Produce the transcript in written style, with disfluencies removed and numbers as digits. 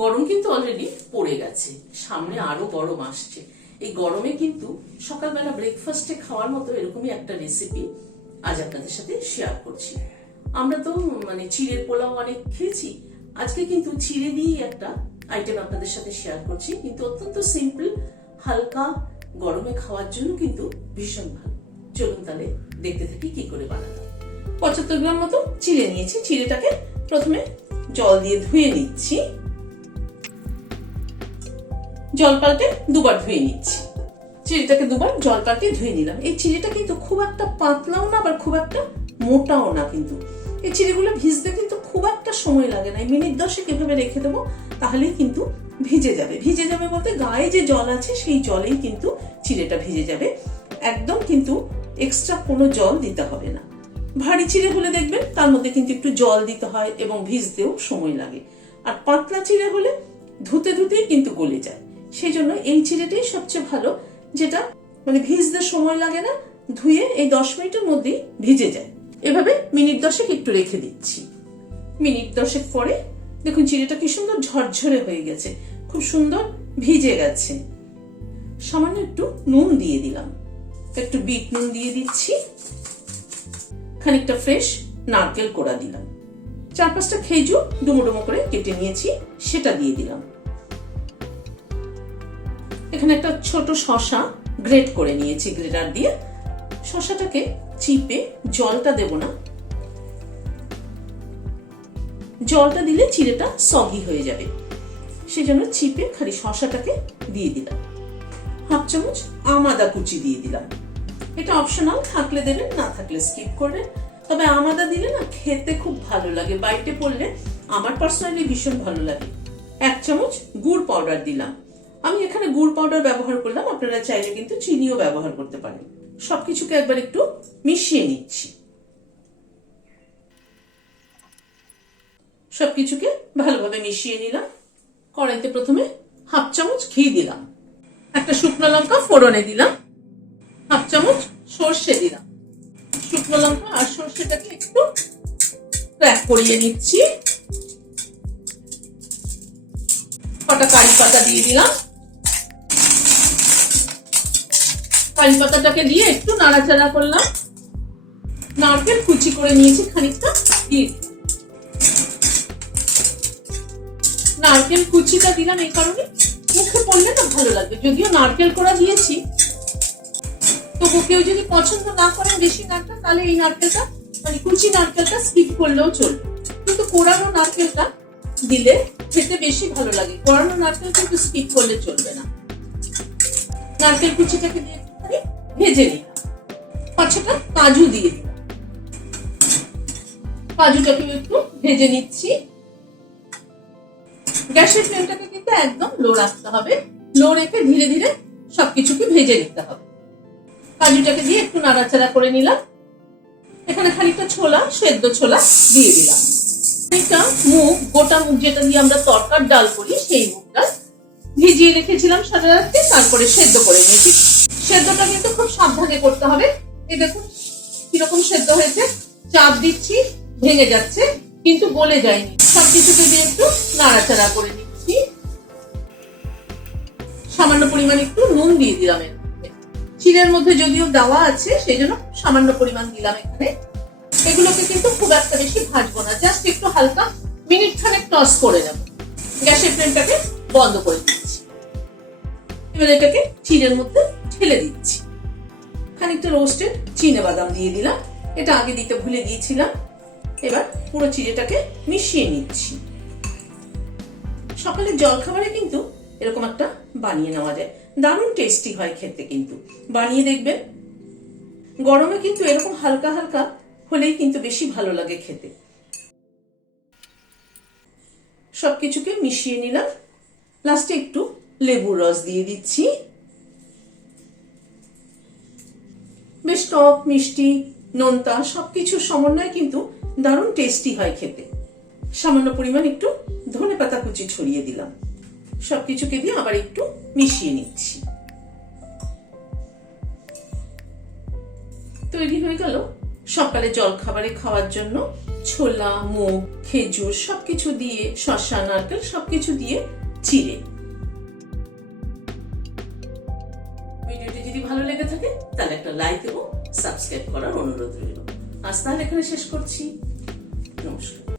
গরম কিন্তু অলরেডি পড়ে গেছে, সামনে আরো গরম আসছে। এই গরমে কিন্তু সকালবেলা ব্রেকফাস্টে খাওয়ার মতো এরকমই একটা রেসিপি আজ আপনাদের সাথে শেয়ার করছি। আমরা তো চিড়ের পোলাও অনেক খেয়েছি, আজকে কিন্তু চিড়ে দিয়ে একটা আইটেম আপনাদের সাথে শেয়ার করছি, কিন্তু অত্যন্ত সিম্পল, হালকা, গরমে খাওয়ার জন্য কিন্তু ভীষণ ভালো। চলুন তাহলে দেখতে থাকি কি করে বানানো। 75 গ্রাম মতো চিড়ে নিয়েছি। চিড়েটাকে প্রথমে জল দিয়ে ধুয়ে নিচ্ছি, জল পাল্টে দুবার ধুয়ে নিচ্ছি। চিড়েটাকে দুবার জল পাল্টে ধুয়ে নিলাম। এই চিড়েটা কিন্তু খুব একটা পাতলাও না, আবার খুব একটা মোটাও না। কিন্তু এই চিড়েগুলো ভিজতে কিন্তু খুব একটা সময় লাগে না। মিনিট 10 এভাবে রেখে দেবো, তাহলেই কিন্তু ভিজে যাবে। ভিজে যাবে বলতে গায়ে যে জল আছে সেই জলেই কিন্তু চিড়েটা ভিজে যাবে। একদম কিন্তু এক্সট্রা কোনো জল দিতে হবে না। ভারী চিড়ে হলে দেখবেন তার মধ্যে কিন্তু একটু জল দিতে হয় এবং ভিজতেও সময় লাগে। আর পাতলা চিড়ে হলে ধুতে ধুতেই কিন্তু গলে যায়। সেই জন্য এই চিড়েটাই সবচেয়ে ভালো, যেটা ভিজতে সময় লাগে না, ধুয়ে এই 10 মিনিটের মধ্যেই ভিজে যায়। এভাবে মিনিট 10 একটু রেখে দিচ্ছি। মিনিট 10 পরে দেখুন চিড়েটা কি সুন্দর ঝরঝরে হয়ে গেছে, খুব সুন্দর ভিজে গেছে। সামান্য একটু নুন দিয়ে দিলাম, একটু বিট নুন দিয়ে দিচ্ছি, খানিকটা ফ্রেশ নারকেল কোড়া দিলাম, 4-5টা খেজুর ডুমো ডুমো করে কেটে নিয়েছি সেটা দিয়ে দিলাম। এখানে একটা ছোট শসা গ্রেট করে নিয়েছি গ্রেটার দিয়ে। শসাটাকে চিপে, জলটা দেব না, জলটা দিলে চিড়েটা সগি হয়ে যাবে, সেজন্য চিপে খালি শসাটাকে দিয়ে দিলাম। 1/2 চামচ আমাদা কুচি দিয়ে দিলাম। এটা অপশনাল, থাকলে দেবেন, না থাকলে স্কিপ করবেন। তবে আমাদা দিলে না খেতে খুব ভালো লাগে, বাইটে পড়লে আমার পার্সোনালি ভীষণ ভালো লাগে। 1 চামচ গুড় পাউডার দিলাম। আমি এখানে গুড় পাউডার ব্যবহার করলাম, আপনারা চাইলে কিন্তু চিনিও ব্যবহার করতে পারেন। সবকিছুকে একবার একটু মিশিয়ে নিচ্ছি। সবকিছুকে ভালোভাবে মিশিয়ে নিলাম। কড়াইতে প্রথমে 1/2 চামচ ঘি দিলাম, একটা শুকনো লঙ্কা ফোড়নে দিলাম, 1/2 চামচ সর্ষে দিলাম। শুকনো লঙ্কা আর সর্ষেটাকে একটু ক্র্যাক করিয়ে নিচ্ছি। কটা কারি পাতা দিয়ে দিলাম। কারি পাতাটাকে দিয়ে একটু নাড়াচাড়া করলাম। নারকেল কুচি করে নিয়েছি খানিকটা দিয়ে দিলাম। নারকেল কুচিটা দিলাম এই কারণে মুখে পড়লে না ভালো লাগবে, যদিও নারকেল কোড়া দিয়েছি, তবু কেউ যদি পছন্দ না করেন বেশি নারকেল, তাহলে এই নারকেলটা কুচি নারকেলটা স্কিপ করলেও চলবে। কিন্তু কোড়ানো নারকেলটা দিলে খেতে বেশি ভালো লাগে, কোড়ানো নারকেল কিন্তু স্কিপ করলে চলবে না। নারকেল কুচিটাকে দিয়ে ভেজে নিই। 5টা কাজু দিয়ে দিলাম, কাজুটাকে একটু ভেজে নিচ্ছি। গ্যাসের ফ্লেমটাকে কিন্তু একদম লো রাখতে হবে, লো রেখে ধীরে ধীরে সবকিছুকে ভেজে নিতে হবে। কাজুটাকে দিয়ে একটু নাড়াচাড়া করে নিলাম। এখানে খানিকটা ছোলা, সেদ্ধ ছোলা দিয়ে দিলাম। খানিকটা মুগ, গোটা মুগ যেটা দিয়ে আমরা তরকার ডাল করি, সেই মুগটা ভিজিয়ে রেখেছিলাম সারা রাতে, তারপরে সেদ্ধ করে নিয়েছি। সেদ্ধটা কিন্তু খুব সাবধানে করতে হবে। এই দেখুন কিরকম সেদ্ধ হয়েছে, চাপ দিচ্ছি ভেঙে যাচ্ছে কিন্তু গলে যায়নি। সবকিছুকে দিয়ে একটু নাড়াচাড়া করে নিচ্ছি। সামান্য পরিমাণ একটু নুন দিয়ে দিলাম। চিড়ের মধ্যে যদিও দেওয়া আছে, সেই জন্য সামান্য পরিমাণ দিলাম এখানে। এগুলোকে কিন্তু খুব একটা বেশি ভাজবো না, জাস্ট একটু হালকা মিনিট খানেক টস করে নেব। গ্যাসের ফ্লেমটাকে বন্ধ করে দিচ্ছি। এবার এটাকে চিড়ের মধ্যে ঢেলে দিচ্ছি। খানিকটা রোস্টেড চিনেবাদাম দিয়ে দিলাম, এটা আগে দিতে ভুলে গিয়েছিলাম। এবার পুরো চিড়েটাকে মিশিয়ে নিচ্ছি। সকালের জলখাবারে কিন্তু এরকম একটা বানিয়ে নেওয়া যায়, দারুণ টেস্টি হয় খেতে। কিন্তু বানিয়ে দেখবেন, গরমে কিন্তু এরকম হালকা হালকা হলেই কিন্তু বেশি ভালো লাগে খেতে। সবকিছুকে মিশিয়ে নিলাম। লাস্টে একটু লেবুর রস দিয়ে দিচ্ছি। বেশ টক, মিষ্টি, নোনতা সবকিছুর সমন্বয়ে কিন্তু দারুণ টেস্টি হয় খেতে। সামান্য পরিমাণ একটু ধনেপাতা কুচি ছড়িয়ে দিলাম। সবকিছুকে দিয়ে আবার একটু মিশিয়ে নিচ্ছি। তৈরি হয়ে গেল সকালে জল খাবারে খাওয়ার জন্য ছোলা, মুগ, খেজুর সবকিছু দিয়ে, শসা, নারকেল সবকিছু দিয়ে চিড়ে। ভিডিওটি যদি ভালো লেগে থাকে তাহলে একটা লাইক এবং সাবস্ক্রাইব করার অনুরোধ রইল। আজ তাহলে এখানে শেষ করছি। নমস্কার।